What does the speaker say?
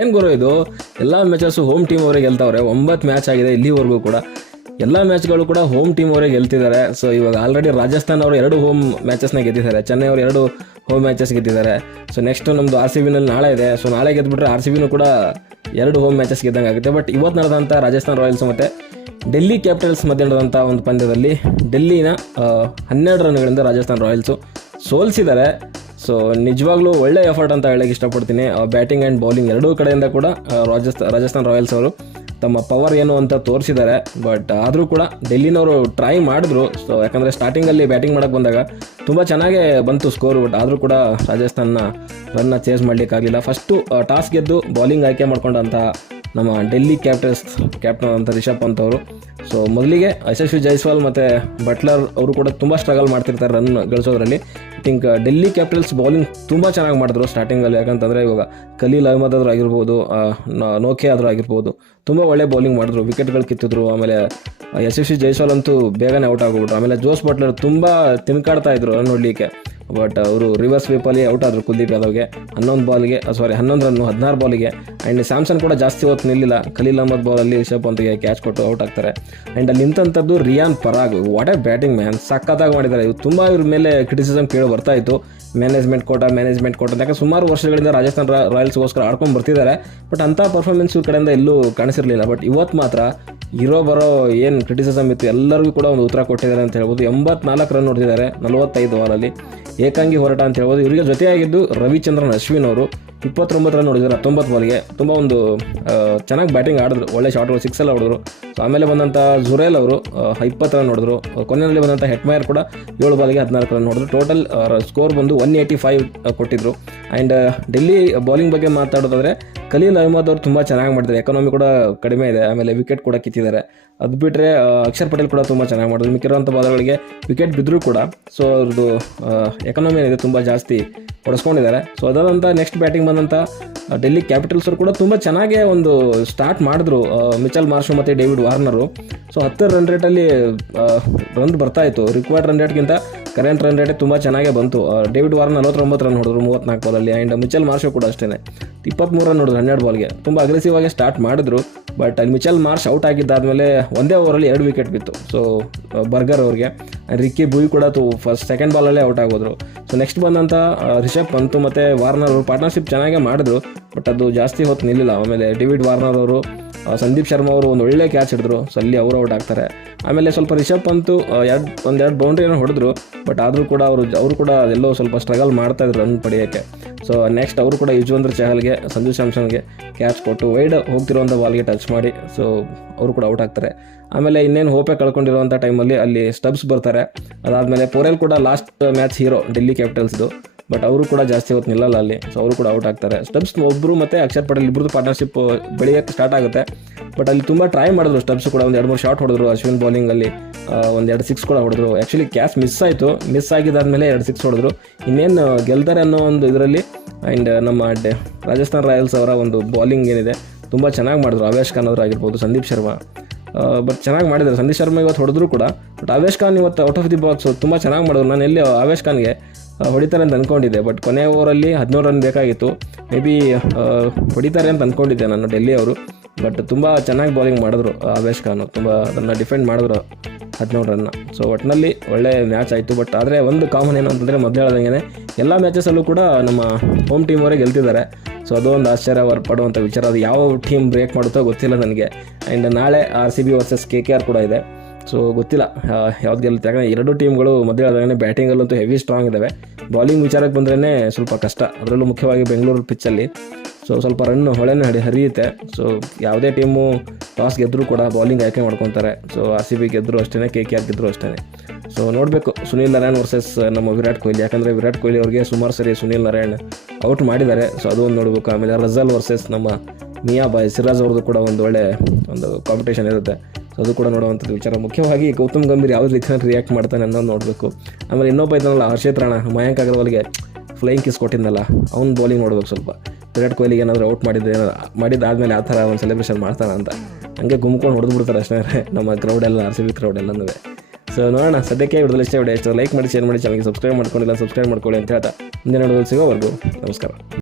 ಏನು ಗುರು ಇದು? ಎಲ್ಲ ಮ್ಯಾಚಸ್ಸು ಹೋಮ್ ಟೀಮ್ ಅವರೇ ಗೆಲ್ತಾವ್ರೆ. ಒಂಬತ್ತು ಮ್ಯಾಚ್ ಆಗಿದೆ ಇಲ್ಲಿವರೆಗೂ ಕೂಡ. ಎಲ್ಲ ಮ್ಯಾಚ್ಗಳು ಕೂಡ ಹೋಮ್ ಟೀಮ್ ಅವರೇ ಗೆಲ್ತಿದ್ದಾರೆ. ಸೊ ಇವಾಗ ಆಲ್ರೆಡಿ ರಾಜಸ್ಥಾನ್ ಅವರು ಎರಡು ಹೋಮ್ ಮ್ಯಾಚಸ್ನ ಗೆದ್ದಿದ್ದಾರೆ. ಚೆನ್ನೈ ಅವರು ಎರಡು ಹೋಮ್ ಮ್ಯಾಚಸ್ ಗೆದ್ದಿದ್ದಾರೆ. ಸೊ ನೆಕ್ಸ್ಟ್ ನಮ್ಮದು ಆರ್ ಸಿ ಬಿನಲ್ಲಿ ನಾಳೆ ಇದೆ. ಸೊ ನಾಳೆ ಗೆದ್ಬಿಟ್ರೆ ಆರ್ ಸಿ ಬಿನೂ ಕೂಡ ಎರಡು ಹೋಮ್ ಮ್ಯಾಚಸ್ ಗೆದ್ದಂಗೆ ಆಗುತ್ತೆ. ಬಟ್ ಇವತ್ತು ನಡೆದಂಥ ರಾಜಸ್ಥಾನ್ ರಾಯಲ್ಸ್ ಮತ್ತು ಡೆಲ್ಲಿ ಕ್ಯಾಪಿಟಲ್ಸ್ ಮಧ್ಯೆ ನಡೆದಂಥ ಒಂದು ಪಂದ್ಯದಲ್ಲಿ ಡೆಲ್ಲಿನ ಹನ್ನೆರಡು ರನ್ಗಳಿಂದ ರಾಜಸ್ಥಾನ್ ರಾಯಲ್ಸು ಸೋಲಿಸಿದ್ದಾರೆ. ಸೊ ನಿಜವಾಗ್ಲೂ ಒಳ್ಳೆ ಎಫರ್ಟ್ ಅಂತ ಹೇಳಕ್ಕೆ ಇಷ್ಟಪಡ್ತೀನಿ. ಬ್ಯಾಟಿಂಗ್ ಆ್ಯಂಡ್ ಬೌಲಿಂಗ್ ಎರಡೂ ಕಡೆಯಿಂದ ಕೂಡ ರಾಜಸ್ಥಾನ್ ರಾಜಸ್ಥಾನ್ ರಾಯಲ್ಸ್ ಅವರು ತಮ್ಮ ಪವರ್ ಏನು ಅಂತ ತೋರಿಸಿದ್ದಾರೆ. ಬಟ್ ಆದರೂ ಕೂಡ ಡೆಲ್ಲಿನವರು ಟ್ರೈ ಮಾಡಿದ್ರು. ಸೊ ಯಾಕಂದರೆ ಸ್ಟಾರ್ಟಿಂಗಲ್ಲಿ ಬ್ಯಾಟಿಂಗ್ ಮಾಡೋಕ್ಕೆ ಬಂದಾಗ ತುಂಬ ಚೆನ್ನಾಗೇ ಬಂತು ಸ್ಕೋರ್ ಬಟ್ ಆದರೂ ಕೂಡ ರಾಜಸ್ಥಾನ್ನ ರನ್ನ ಚೇಸ್ ಮಾಡಲಿಕ್ಕಾಗಲಿಲ್ಲ ಫಸ್ಟು ಟಾಸ್ ಗೆದ್ದು ಬೌಲಿಂಗ್ ಆಯ್ಕೆ ಮಾಡ್ಕೊಂಡಂತ ನಮ್ಮ ಡೆಲ್ಲಿ ಕ್ಯಾಪ್ಟನ್ಸ್ ಕ್ಯಾಪ್ಟನ್ ಅಂತ ರಿಷಬ್ ಪಂತ್ ಅವರು. ಸೊ ಮೊದಲಿಗೆ ಯಶಸ್ವಿ ಜೈಸ್ವಾಲ್ ಮತ್ತು ಬಟ್ಲರ್ ಅವರು ಕೂಡ ತುಂಬ ಸ್ಟ್ರಗಲ್ ಮಾಡ್ತಿರ್ತಾರೆ ರನ್ ಗಳಿಸೋದ್ರಲ್ಲಿ ಥಿಂಕ್ ಡೆಲ್ಲಿ ಕ್ಯಾಪಿಟಲ್ಸ್ ಬೌಲಿಂಗ್ ತುಂಬ ಚೆನ್ನಾಗಿ ಮಾಡಿದ್ರು ಸ್ಟಾರ್ಟಿಂಗಲ್ಲಿ ಯಾಕಂತಂದರೆ ಇವಾಗ ಖಲೀಲ್ ಅಹಮದ್ ಆದರೂ ಆಗಿರ್ಬೋದು ನೋಕೆ ಆದರೂ ಆಗಿರ್ಬೋದು, ತುಂಬ ಒಳ್ಳೆ ಬೌಲಿಂಗ್ ಮಾಡಿದ್ರು. ವಿಕೆಟ್ಗಳು ಕಿತ್ತಿದ್ರು, ಆಮೇಲೆ ಯಶಸ್ವಿ ಜೈಸ್ವಾಲ್ ಅಂತೂ ಬೇಗನೆ ಔಟ್ ಆಗಿಬಿಟ್ರು ಆಮೇಲೆ ಜೋಸ್ ಬಟ್ಲರ್ ತುಂಬ ತಿನ್ಕಾಡ್ತಾ ಇದ್ರು ನೋಡಲಿಕ್ಕೆ. ಬಟ್ ಅವರು ರಿವರ್ಸ್ ಸ್ವೀಪಲ್ಲಿ ಔಟ್ ಆದರು ಕುಲ್ದೀಪ್ ಯಾದವ್ಗೆ. ಹನ್ನೊಂದು ಬಾಲ್ಗೆ ಸಾರಿ ಹನ್ನೊಂದು ರನ್ನು ಹದಿನಾರು ಬಾಲಿಗೆ ಆ್ಯಂಡ್ ಸ್ಯಾಮ್ಸನ್ ಕೂಡ ಜಾಸ್ತಿ ಹೊತ್ತು ನಿಲ್ಲಿಲ್ಲ. ಖಲೀಲ್ ಅಹಮದ್ ಬಾಲಲ್ಲಿ ರಿಷಬ್ ಪಂತ್ಗೆ ಕ್ಯಾಚ್ ಕೊಟ್ಟು ಔಟ್ ಆಗ್ತಾರೆ. ಆ್ಯಂಡ್ ಅಲ್ಲಿ ನಿಂತಂಥದ್ದು Riyan Parag what a batting man ಸಖತ್ತಾಗಿ ಮಾಡಿದ್ದಾರೆ. ಇವ್ರು ತುಂಬ ಇವ್ರ ಮೇಲೆ ಕ್ರಿಟಿಸಿಸಮ್ ಕೇಳಿ ಬರ್ತಾ ಇತ್ತು. Management quota management quota. ಯಾಕಂದ್ರೆ ಸುಮಾರು ವರ್ಷಗಳಿಂದ ರಾಜಸ್ಥಾನ್ ರಾಯಲ್ಸ್ಗೋಸ್ಕರ ಆಡ್ಕೊಂಡು ಬರ್ತಿದ್ದಾರೆ. ಬಟ್ ಅಂಥ ಪರ್ಫಾರ್ಮೆನ್ಸ್ ಇವ್ರ ಕಡೆಯಿಂದ ಎಲ್ಲೂ ಕಾಣಿಸಿರಲಿಲ್ಲ. ಬಟ್ ಇವತ್ತು ಮಾತ್ರ ಇರೋ ಬರೋ ಏನು ಕ್ರಿಟಿಸಿಸಮ್ ಇತ್ತು ಎಲ್ಲರಿಗೂ ಕೂಡ ಒಂದು ಉತ್ತರ ಕೊಟ್ಟಿದ್ದಾರೆ ಅಂತ ಹೇಳ್ಬೋದು. ಎಂಬತ್ನಾಲ್ಕು ರನ್ ಹೊಡೆದಿದ್ದಾರೆ ನಲವತ್ತೈದು ಓವರಲ್ಲಿ ಏಕಾಂಗಿ ಹೋರಾಟ ಅಂತ ಹೇಳ್ಬೋದು. ಇವರಿಗೆ ಜೊತೆಯಾಗಿದ್ದು ರವಿಚಂದ್ರನ್, ಅಶ್ವಿನ್ ಅವರು. ಇಪ್ಪತ್ತೊಂಬತ್ತು ರನ್ ಹೊಡೆದ್ರು ಹತ್ತೊಂಬತ್ತು ಬಾಲ್ಗೆ ತುಂಬ ಒಂದು ಚೆನ್ನಾಗಿ ಬ್ಯಾಟಿಂಗ್ ಆಡಿದ್ರು. ಒಳ್ಳೆ ಶಾಟ್ಗಳು ಸಿಕ್ಸ್ ಎಲ್ಲ ಹೊಡೆದ್ರು. ಸೊ ಆಮೇಲೆ ಬಂದಂಥ ಜುರೇಲ್ ಅವರು ಇಪ್ಪತ್ತು ರನ್ ಹೊಡೆದ್ರು ಕೊನೆಯಲ್ಲಿ ಬಂದಂಥ ಹೆಟ್ಮೈರ್ ಕೂಡ ಏಳು ಬಾಲ್ಗೆ ಹದಿನಾಲ್ಕು ರನ್ ಹೊಡೆದ್ರು ಟೋಟಲ್ ಸ್ಕೋರ್ ಬಂದು ಒನ್ ಏಯ್ಟಿ ಫೈವ್ ಕೊಟ್ಟಿದ್ರು. ಆ್ಯಂಡ್ ಡೆಲ್ಲಿ ಬೌಲಿಂಗ್ ಬಗ್ಗೆ ಮಾತಾಡೋದಾದ್ರೆ ಖಲೀಲ್ ಅಹಮದ್ ಅವರು ತುಂಬ ಚೆನ್ನಾಗಿ ಮಾಡಿದ್ದಾರೆ ಎಕಾನಮಿ ಕೂಡ ಕಡಿಮೆ ಇದೆ. ಆಮೇಲೆ ವಿಕೆಟ್ ಕೂಡ ಕಿತ್ತಿದ್ದಾರೆ. ಅದು ಬಿಟ್ಟರೆ ಅಕ್ಷರ್ ಪಟೇಲ್ ಕೂಡ ತುಂಬ ಚೆನ್ನಾಗಿ ಮಾಡಿದ್ರು ಮಿಕ್ಕಿರುವಂಥ ಬಾಲ್ಗಳಿಗೆ ವಿಕೆಟ್ ಬಿದ್ದರೂ ಕೂಡ ಸೊ ಅವ್ರದ್ದು ಎಕಾನಮಿ ಏನಿದೆ ತುಂಬ ಜಾಸ್ತಿ. ಹೊಡೆಸ್ಕೊಂಡಿದ್ದಾರೆ ಸೊ ಅದಾದಂಥ ನೆಕ್ಸ್ಟ್ ಬ್ಯಾಟಿಂಗ್ ಬಂದಂಥ ಡೆಲ್ಲಿ ಕ್ಯಾಪಿಟಲ್ಸರು ಕೂಡ ತುಂಬ ಚೆನ್ನಾಗೇ ಒಂದು ಸ್ಟಾರ್ಟ್ ಮಾಡಿದ್ರು ಮಿಚಲ್ ಮಾರ್ಷು ಮತ್ತು ಡೇವಿಡ್ ವಾರ್ನರು ಸೊ ಹತ್ತು ರನ್ ರೇಟಲ್ಲಿ ರನ್ ಬರ್ತಾ ಇತ್ತು. ರಿಕ್ವೈರ್ಡ್ ರನ್ ರೇಟ್ಗಿಂತ ಕರೆಂಟ್ ರನ್ ರೇಟೇ ತುಂಬ ಚೆನ್ನಾಗೇ ಬಂತು. ಡೇವಿಡ್ ವಾರ್ನ್ ನಲವತ್ತೊಂಬತ್ತು ರನ್ ಹೊಡೆದ್ರು ಮೂವತ್ತ್ನಾಲ್ಕು ಬಾಲಲ್ಲಿ ಆ್ಯಂಡ್ ಮಿಚಲ್ ಮಾರ್ಷು ಕೂಡ ಅಷ್ಟೇ ಇಪ್ಪತ್ತ್ಮೂರು ರನ್ ಹೊಡೆದ್ರು ಹನ್ನೆರಡು ಬಾಲ್ಗೆ ತುಂಬ ಅಗ್ರೆಸಿವ್ ಆಗಿ ಸ್ಟಾರ್ಟ್ ಮಾಡಿದ್ರು ಬಟ್ ಅಲ್ಲಿ ಮಿಚಲ್ ಮಾರ್ಷ್ ಔಟ್ ಆಗಿದ್ದಾದಮೇಲೆ ಒಂದೇ ಓವರಲ್ಲಿ ಎರಡು ವಿಕೆಟ್ ಬಿತ್ತು. ಸೊ ಬರ್ಗರ್ ಅವ್ರಿಗೆ. ರಿಕ್ಕಿ ಬುಯ್ ಕೂಡ ತು ಫಸ್ಟ್ ಸೆಕೆಂಡ್ ಬಾಲಲ್ಲೇ ಔಟ್ ಆಗೋದ್ರು. ಸೊ ನೆಕ್ಸ್ಟ್ ಬಂದಂಥ ರಿಷಬ್ ಪಂತು ಮತ್ತು ವಾರ್ನರ್ ಅವರು ಪಾರ್ಟ್ನರ್ಶಿಪ್ ಚೆನ್ನಾಗೇ ಮಾಡಿದ್ರು ಬಟ್ ಅದು ಜಾಸ್ತಿ ಹೊತ್ತು ನಿಲ್ಲಿಲ್ಲ. ಆಮೇಲೆ ಡೇವಿಡ್ ವಾರ್ನರ್ ಅವರು ಸಂದೀಪ್ ಶರ್ಮಾ ಅವರು ಒಂದು ಒಳ್ಳೆ ಕ್ಯಾಚ್ ಹಿಡಿದ್ರು. ಸೊ ಅಲ್ಲಿ ಅವರು ಔಟ್ ಆಗ್ತಾರೆ. ಆಮೇಲೆ ಸ್ವಲ್ಪ ರಿಷಬ್ ಅಂತೂ ಎರಡು ಒಂದೆರಡು ಬೌಂಡ್ರಿಯನ್ನು ಹೊಡೆದ್ರು. ಬಟ್ ಆದರೂ ಕೂಡ ಅವರು ಅವರು ಕೂಡ ಎಲ್ಲೋ ಸ್ವಲ್ಪ ಸ್ಟ್ರಗಲ್ ಮಾಡ್ತಾ ಇದ್ರು ರನ್ ಪಡೆಯೋಕ್ಕೆ. ಸೊ ನೆಕ್ಸ್ಟ್ ಅವರು ಕೂಡ ಯುಜ್ವೇಂದ್ರ ಚಹಲ್ಗೆ, ಸಂಜು ಸ್ಯಾಮ್ಸನ್ಗೆ ಕ್ಯಾಚ್ ಕೊಟ್ಟು ವೈಡ್ ಹೋಗ್ತಿರುವಂಥ ಬಾಲ್ಗೆ ಟಚ್ ಮಾಡಿ. ಸೊ ಅವರು ಕೂಡ ಔಟ್ ಆಗ್ತಾರೆ. ಆಮೇಲೆ ಇನ್ನೇನು ಹೋಪೆ ಕಳ್ಕೊಂಡಿರುವಂಥ ಟೈಮಲ್ಲಿ ಅಲ್ಲಿ ಸ್ಟಬ್ಸ್ ಬರ್ತಾರೆ. ಅದಾದಮೇಲೆ ಪೋರೆಲ್ ಕೂಡ ಲಾಸ್ಟ್ ಮ್ಯಾಚ್ ಹೀರೋ ಡೆಲ್ಲಿ ಕ್ಯಾಪಿಟಲ್ಸ್ದು ಬಟ್ ಅವರು ಕೂಡ ಜಾಸ್ತಿ ಹೊತ್ತು ನಿಲ್ಲಲ್ಲ ಅಲ್ಲಿ. ಸೊ ಅವರು ಕೂಡ ಔಟ್ ಆಗ್ತಾರೆ. ಸ್ಟಬ್ಸ್ ಒಬ್ಬರು ಮತ್ತು ಅಕ್ಷರ್ ಪಟೇಲ್ ಇಬ್ಬರದ್ದು ಪಾರ್ಟ್ನರ್ಶಿಪ್ ಬೆಳೆಯೋಕ್ಕೆ ಸ್ಟಾರ್ಟ್ ಆಗುತ್ತೆ. ಬಟ್ ಅಲ್ಲಿ ತುಂಬ ಟ್ರೈ ಮಾಡಿದ್ರು ಸ್ಟಬ್ಸ್ ಕೂಡ. ಒಂದು ಎರಡು ಮೂರು ಶಾಟ್ ಹೊಡೆದ್ರು ಅಶ್ವಿನ್ ಬೌಲಿಂಗಲ್ಲಿ ಒಂದೆರಡು ಸಿಕ್ಸ್ ಕೂಡ ಹೊಡೆದ್ರು. ಆ್ಯಕ್ಚುಲಿ ಕ್ಯಾಚ್ ಮಿಸ್ ಆಯಿತು. ಮಿಸ್ ಆಗಿದ್ದಾದಮೇಲೆ ಎರಡು ಸಿಕ್ಸ್ ಹೊಡೆದ್ರು. ಇನ್ನೇನು ಗೆಲ್ತಾರೆ ಅನ್ನೋ ಒಂದು ಇದರಲ್ಲಿ ಆ್ಯಂಡ್ ನಮ್ಮ ರಾಜಸ್ಥಾನ್ ರಾಯಲ್ಸ್ ಅವರ ಒಂದು ಬೌಲಿಂಗ್ ಏನಿದೆ, ತುಂಬ ಚೆನ್ನಾಗಿ ಮಾಡಿದ್ರು. ಅವೇಶ್ ಖಾನ್ ಅವರು ಆಗಿರ್ಬೋದು ಸಂದೀಪ್ ಶರ್ಮಾ. ಬಟ್ ಚೆನ್ನಾಗಿ ಮಾಡಿದ್ದಾರೆ. ಸಂದೀಪ್ ಶರ್ಮಾ ಇವತ್ತು ಹೊಡೆದ್ರು ಕೂಡ. ಬಟ್ ಅವೇಶ್ ಖಾನ್ ಇವತ್ತು ಔಟ್ ಆಫ್ ದಿ ಬಾಕ್ಸ್ ತುಂಬ ಚೆನ್ನಾಗಿ ಮಾಡಿದ್ರು. ನಾನು ಎಲ್ಲಿ ಅವೇಶ್ ಖಾನ್ಗೆ ಹೊಡಿತಾರೆ ಅಂತ ಅಂದ್ಕೊಂಡಿದ್ದೆ ಬಟ್ ಕೊನೆ ಓವರಲ್ಲಿ ಹದಿನೇಳು ರನ್ ಬೇಕಾಗಿತ್ತು. ಮೇ ಬಿ ಹೊಡಿತಾರೆ ಅಂತ ಅಂದ್ಕೊಂಡಿದ್ದೆ ನಾನು ಡೆಲ್ಲಿ ಅವರು. ಬಟ್ ತುಂಬ ಚೆನ್ನಾಗಿ ಬೌಲಿಂಗ್ ಮಾಡಿದ್ರು ಆ, ಅವೇಶ್ ಖಾನ್. ತುಂಬ ಅದನ್ನು ಡಿಫೆಂಡ್ ಮಾಡಿದ್ರು ಹದಿನೇಳು ರನ್ನ ಸೊ ಒಟ್ಟಿನಲ್ಲಿ ಒಳ್ಳೆ ಮ್ಯಾಚ್ ಆಯಿತು. ಬಟ್ ಆದರೆ ಒಂದು ಕಾಮನ್ ಏನು ಅಂತಂದರೆ ಮೊದಲು ಹೇಳ್ದಂಗೆ ಎಲ್ಲ ಮ್ಯಾಚಸಲ್ಲೂ ಕೂಡ ನಮ್ಮ ಹೋಮ್ ಟೀಮ್ ಅವರೇ ಗೆಲ್ತಿದ್ದಾರೆ. ಸೊ ಅದೊಂದು ಆಶ್ಚರ್ಯ ಪಡುವಂಥ ವಿಚಾರ. ಅದು ಯಾವ ಟೀಮ್ ಬ್ರೇಕ್ ಮಾಡುತ್ತೋ ಗೊತ್ತಿಲ್ಲ ನನಗೆ. ಆ್ಯಂಡ್ ನಾಳೆ R C B versus K K R ಕೂಡ ಇದೆ. ಸೊ ಗೊತ್ತಿಲ್ಲ. ಯಾವ್ದು ಗೆಲ್ಲುತ್ತೆ? ಯಾಕಂದರೆ ಎರಡು ಟೀಮ್ಗಳು ಮೊದಲೇ ಹೇಳ್ದಂಗೆ ಬ್ಯಾಟಿಂಗಲ್ಲಂತೂ ಹೆವಿ ಸ್ಟ್ರಾಂಗ್ ಇದ್ದಾವೆ ಬಾಲಿಂಗ್ ವಿಚಾರಕ್ಕೆ ಬಂದ್ರೇ ಸ್ವಲ್ಪ ಕಷ್ಟ. ಅದರಲ್ಲೂ ಮುಖ್ಯವಾಗಿ ಬೆಂಗಳೂರು ಪಿಚ್ಚಲ್ಲಿ ಸೊ ಸ್ವಲ್ಪ ರನ್ ಹೊಳೆನೇ ಹಡಿ ಹರಿಯುತ್ತೆ. ಸೊ ಯಾವುದೇ ಟೀಮು ಟಾಸ್ ಗೆದ್ದರೂ ಕೂಡ ಬಾಲಿಂಗ್ ಆಯ್ಕೆ ಮಾಡ್ಕೊತಾರೆ. ಸೊ ಆರ್ ಸಿ ಬಿ ಗೆದ್ದರು ಅಷ್ಟೇ ಕೆ ಕೆ ಆರ್ ಗೆದ್ದರು ಅಷ್ಟೇ ಸೊ ನೋಡಬೇಕು. ಸುನೀಲ್ ನಾರಾಯಣ್ ವರ್ಸಸ್ ನಮ್ಮ ವಿರಾಟ್ ಕೊಹ್ಲಿ. ಯಾಕಂದರೆ ವಿರಾಟ್ ಕೊಹ್ಲಿ ಅವರಿಗೆ ಸುಮಾರು ಸರಿ ಸುನೀಲ್ ನಾರಾಯಣ್ ಔಟ್ ಮಾಡಿದ್ದಾರೆ. ಸೊ ಅದು ಒಂದು ನೋಡಬೇಕು. ಆಮೇಲೆ ರಜಲ್ ವರ್ಸಸ್ ನಮ್ಮ ಮಿಯಾ ಬಾಯ್. ಸಿರಾಜ್ ಅವ್ರದ್ದು ಕೂಡ ಒಂದು ಒಳ್ಳೆ ಒಂದು ಕಾಂಪಿಟೇಷನ್ ಇರುತ್ತೆ. ಅದು ಕೂಡ ನೋಡುವಂಥದ್ದು ವಿಚಾರ. ಮುಖ್ಯವಾಗಿ ಗೌತಮ್ ಗಂಭೀರ್ ಯಾವ ರೀತಿ ರಿಯಾಕ್ಟ್ ಮಾಡ್ತಾನೆ ಅನ್ನೋದು ನೋಡಬೇಕು. ಆಮೇಲೆ ಇನ್ನೊಬ್ಬ ಇದ್ದಾನಲ್ಲ ಹರ್ಷಿತ್ ರಾಣ, ಮಯಾಂಕ್ ಅಗರ್ವಾಲ್ಗೆ ಫ್ಲೈಯಿಂಗ್ ಕಿಸ್ ಕೊಟ್ಟಿದ್ದಲ್ಲ ಅವ್ನು ಬೌಲಿಂಗ್ ನೋಡ್ಬೇಕು ಸ್ವಲ್ಪ. ವಿರಾಟ್ ಕೊಹ್ಲಿಗೆ ಏನಾದರೂ ಔಟ್ ಮಾಡಿದ್ರೆ ಮಾಡಿದ್ದಾದಮೇಲೆ ಆ ಥರ ಒಂದು ಸೆಲೆಬ್ರೇಷನ್ ಮಾಡ್ತಾನೆ ಅಂತ ಹಂಗೆ ಗುಮ್ಕೊಂಡು ಹೊಡೆದು ಬಿಡ್ತಾರೆ ಅಷ್ಟೇ ನಮ್ಮ ಕ್ರೌಡೆಲ್ಲ ಆರ್ ಸಿ ಬಿ ಕ್ರೌಡ್ ಎಲ್ಲನೂ ಸೊ ನೋಡೋಣ, ಸದ್ಯಕ್ಕೆ ವಿಡಿಯೋದಲ್ಲಿ ಇಷ್ಟ ವಿಡಿಯೋ ಇಷ್ಟ ಲೈಕ್ ಮಾಡಿ ಶೇರ್ ಮಾಡಿ ಚಾನಲ್ಗೆ ಸಬ್ಸ್ಕ್ರೈಬ್ ಮಾಡ್ಕೊಂಡಿಲ್ಲ ಸಬ್ಸ್ಕ್ರೈಬ್ ಮಾಡ್ಕೊಳ್ಳಿ ಅಂತ ಹೇಳ್ತಾ ಮುಂದೆ ವಿಡಿಯೋದಲ್ಲಿ ಸಿಗೋವರೆಗೂ ನಮಸ್ಕಾರ.